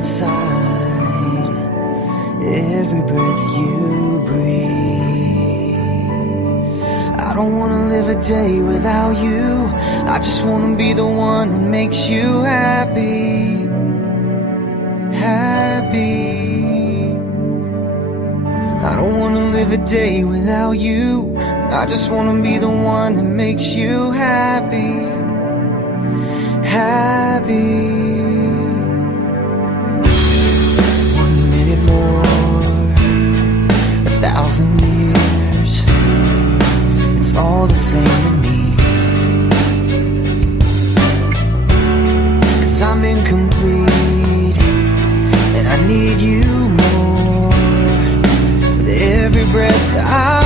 inside every breath you breathe. I don't wanna live a day without you. I just wanna be the one that makes you happy. Happy. I don't wanna live a day without you. I just wanna be the one that makes you happy. Happy. 1 minute more, 1,000 years, it's all the same to me. 'Cause I'm incomplete and I need you more. With every breath I